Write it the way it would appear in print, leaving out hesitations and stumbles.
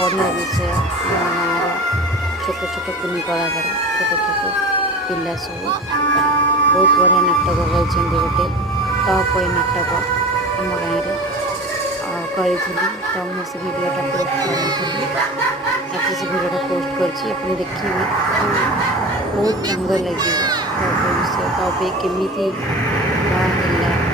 बढ़िया विषय आम गाँव छोट छोट कुनी कलाकार छोट छोट पिला सब बहुत बढ़िया नाटक कर गोटे टॉप नाटक आम गाँव करी तो मुझे से भिडटा पोस्ट करी आज से भिडटा पोस्ट कर देखिए बहुत रंग लगे विषय केमी बाहर